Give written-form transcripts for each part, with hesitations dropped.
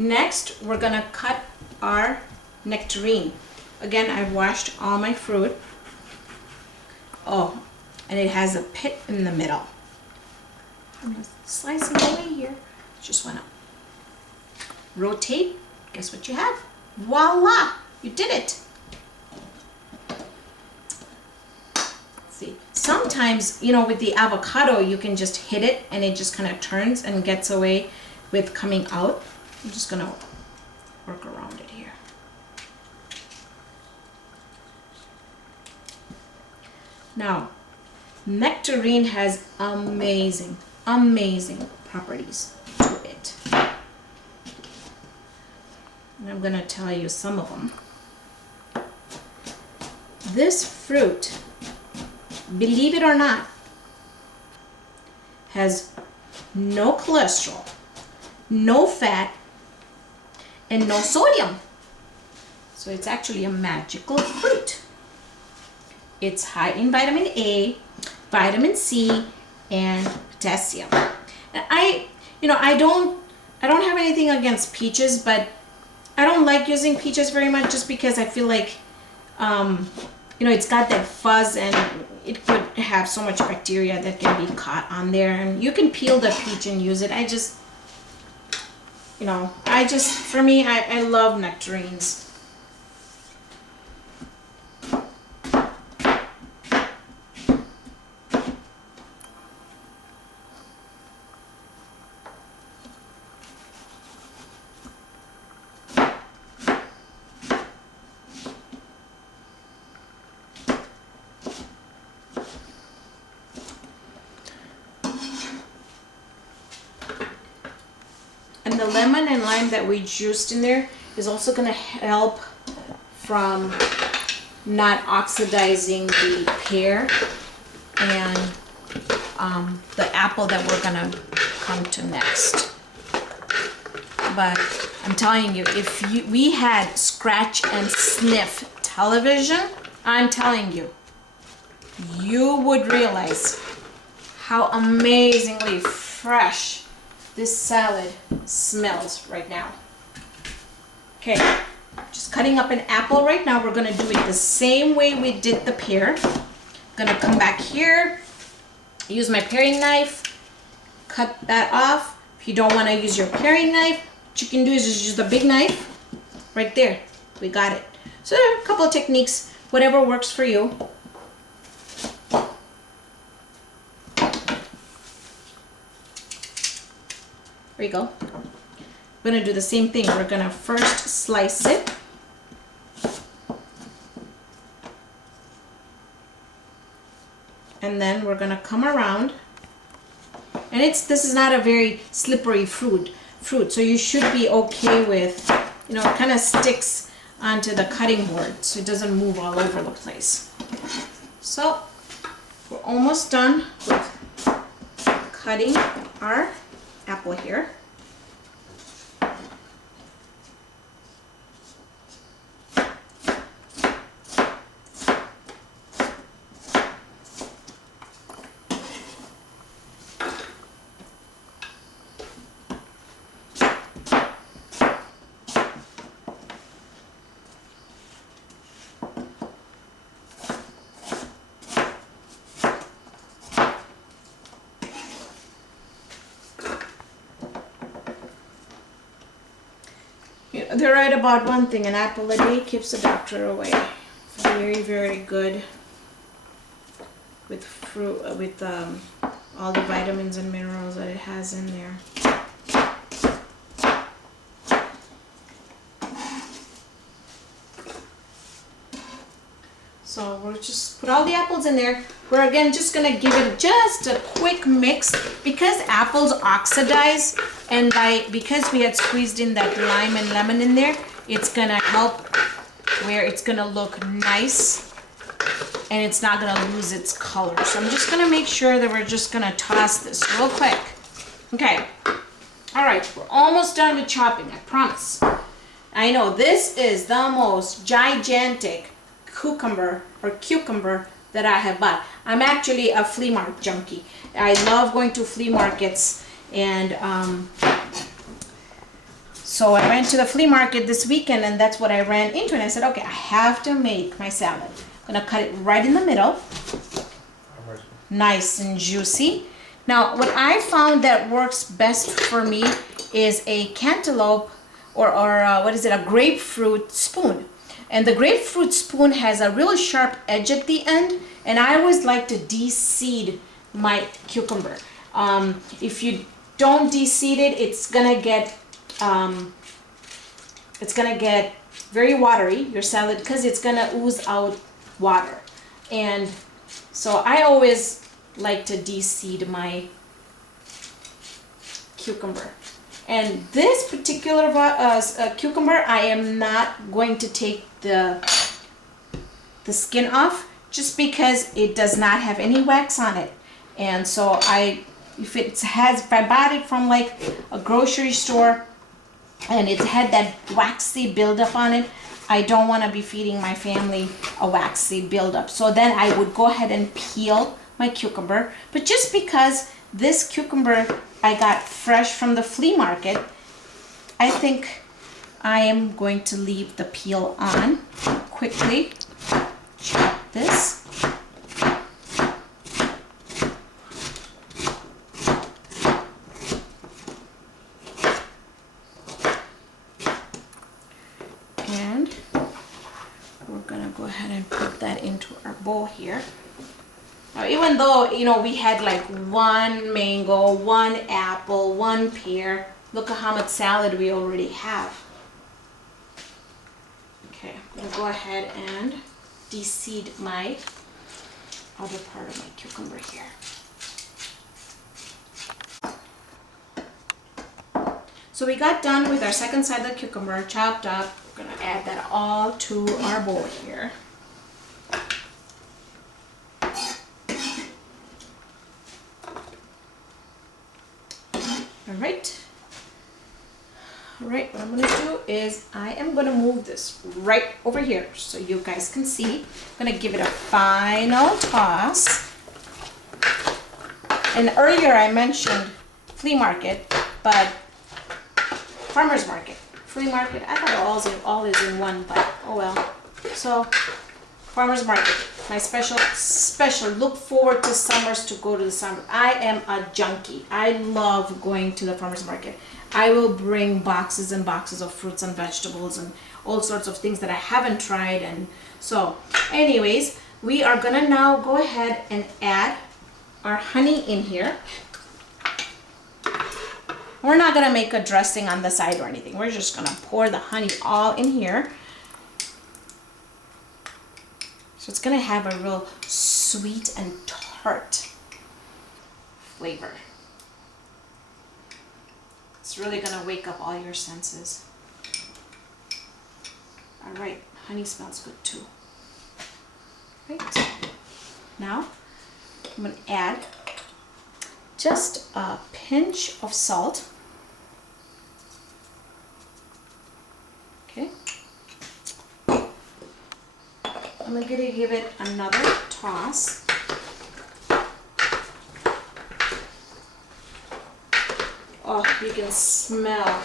Next, we're gonna cut our nectarine. Again, I've washed all my fruit. Oh, and it has a pit in the middle. I'm gonna slice it away here. Just wanna rotate. Guess what you have? Voila! You did it. See, sometimes, you know, with the avocado, you can just hit it and it just kind of turns and gets away with coming out. I'm just gonna work around it here. Now, nectarine has amazing properties to it. And I'm gonna tell you some of them. This fruit, believe it or not, has no cholesterol, no fat, and no sodium. So it's actually a magical fruit. It's high in vitamin A, vitamin C, and potassium. And I don't have anything against peaches, but I don't like using peaches very much just because I feel like it's got that fuzz and it could have so much bacteria that can be caught on there. And you can peel the peach and use it. For me, I love nectarines. And the lemon and lime that we juiced in there is also going to help from not oxidizing the pear and the apple that we're going to come to next. But I'm telling you, if we had scratch and sniff television, I'm telling you, you would realize how amazingly fresh this salad smells right now. Okay, just cutting up an apple right now. We're gonna do it the same way we did the pear. Gonna come back here, use my paring knife, cut that off. If you don't wanna use your paring knife, what you can do is just use the big knife. Right there, we got it. So there are a couple of techniques, whatever works for you. There you go. We're gonna do the same thing. We're gonna first slice it. And then we're gonna come around. And this is not a very slippery fruit, so you should be okay with, it kind of sticks onto the cutting board so it doesn't move all over the place. So we're almost done with cutting our apple here. They're right about one thing: an apple a day keeps the doctor away. Very, very good with fruit, with all the vitamins and minerals that it has in there. So we'll just put all the apples in there. We're again just gonna give it just a quick mix because apples oxidize, and because we had squeezed in that lime and lemon in there, it's gonna help where it's gonna look nice and it's not gonna lose its color. So I'm just gonna make sure that we're just gonna toss this real quick. Okay. All right, we're almost done with chopping, I promise. I know this is the most gigantic cucumber that I have bought. I'm actually a flea market junkie. I love going to flea markets, and So I went to the flea market this weekend, and that's what I ran into, and I said, okay, I have to make my salad. I'm gonna cut it right in the middle, nice and juicy. Now, what I found that works best for me is a cantaloupe or what is it, a grapefruit spoon. And the grapefruit spoon has a really sharp edge at the end, and I always like to de-seed my cucumber. If you don't de-seed it, it's gonna get very watery, your salad, because it's gonna ooze out water. And so I always like to de-seed my cucumber. And this particular cucumber, I am not going to take the skin off, just because it does not have any wax on it. And so if I bought it from like a grocery store and it had that waxy buildup on it, I don't want to be feeding my family a waxy buildup. So then I would go ahead and peel my cucumber. But just because this cucumber I got fresh from the flea market, I think I am going to leave the peel on. Quickly chop this. And we're gonna go ahead and put that into our bowl here. Now, even though, you know, we had like one mango, one apple, one pear, look at how much salad we already have. Okay, I'm gonna go ahead and de-seed my other part of my cucumber here. So we got done with our second side of the cucumber chopped up. We're gonna add that all to our bowl here. All right, what I'm gonna do is I am gonna move this right over here so you guys can see. I'm gonna give it a final toss. And earlier I mentioned flea market, but farmer's market. Flea market, I thought all is in one, but oh well. So farmer's market, my special. Look forward to summers to go to the summer. I am a junkie. I love going to the farmer's market. I will bring boxes and boxes of fruits and vegetables and all sorts of things that I haven't tried. And so anyways, we are gonna now go ahead and add our honey in here. We're not gonna make a dressing on the side or anything. We're just gonna pour the honey all in here. So it's gonna have a real sweet and tart flavor. It's really gonna wake up all your senses. All right, honey smells good too. Right, now I'm gonna add just a pinch of salt. Okay. I'm gonna give it another toss. Oh, you can smell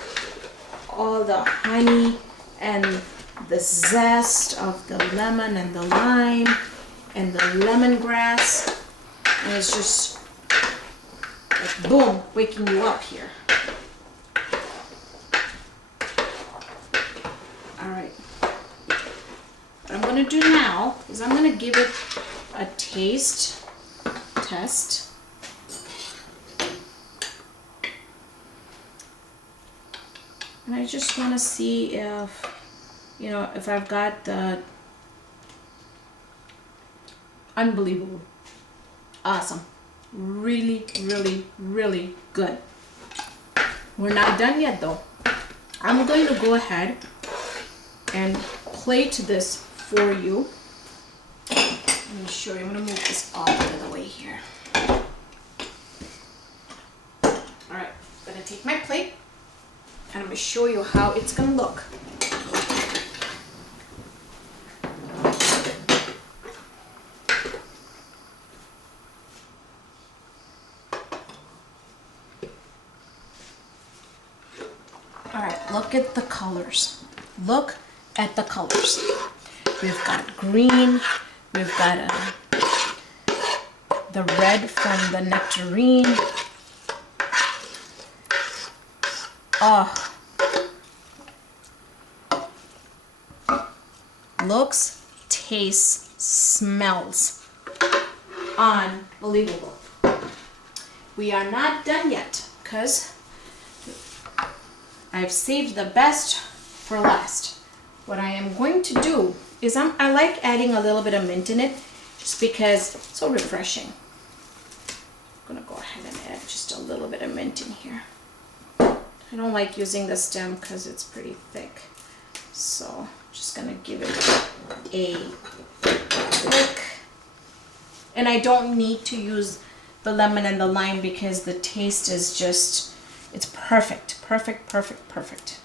all the honey and the zest of the lemon and the lime and the lemongrass. And it's just like boom, waking you up here. All right. What I'm gonna do now is I'm gonna give it a taste test. And I just want to see if, you know, if I've got the unbelievable, awesome, really, really, really good. We're not done yet though. I'm going to go ahead and plate this for you. Let me show you. I'm going to move this all out of the way here. All right, I'm going to take my plate. And I'm going to show you how it's going to look. All right, Look at the colors. Look at the colors. We've got green. We've got the red from the nectarine. Oh. Looks, tastes, smells unbelievable. We are not done yet because I've saved the best for last. What I am going to do is I like adding a little bit of mint in it just because it's so refreshing. I'm gonna go ahead and add just a little bit of mint in here. I don't like using the stem because it's pretty thick. So just gonna give it a click. And I don't need to use the lemon and the lime because the taste is just, it's perfect, perfect, perfect, perfect.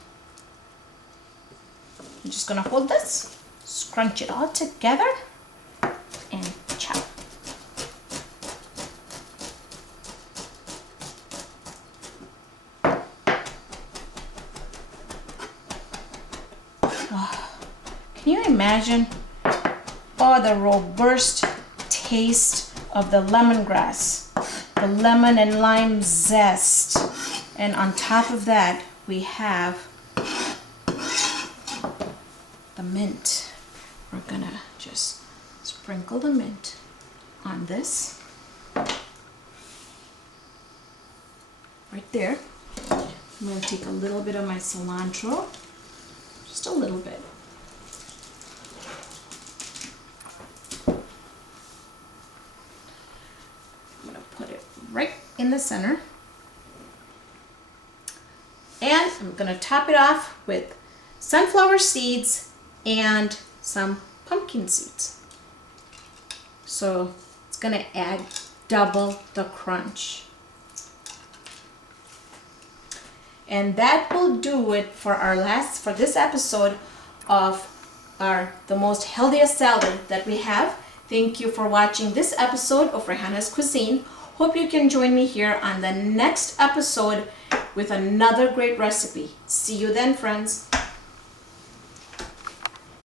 I'm just gonna hold this, scrunch it all together, and chop. Oh, can you imagine? Oh, the robust taste of the lemongrass, the lemon and lime zest, and on top of that we have the mint. We're gonna just sprinkle the mint on this right there. I'm gonna take a little bit of my cilantro, just a little bit. I'm gonna put it right in the center. And I'm gonna top it off with sunflower seeds and some pumpkin seeds. So it's gonna add double the crunch. And that will do it for for this episode of the most healthiest salad that we have. Thank you for watching this episode of Rehana's Cuisine. Hope you can join me here on the next episode with another great recipe. See you then, friends.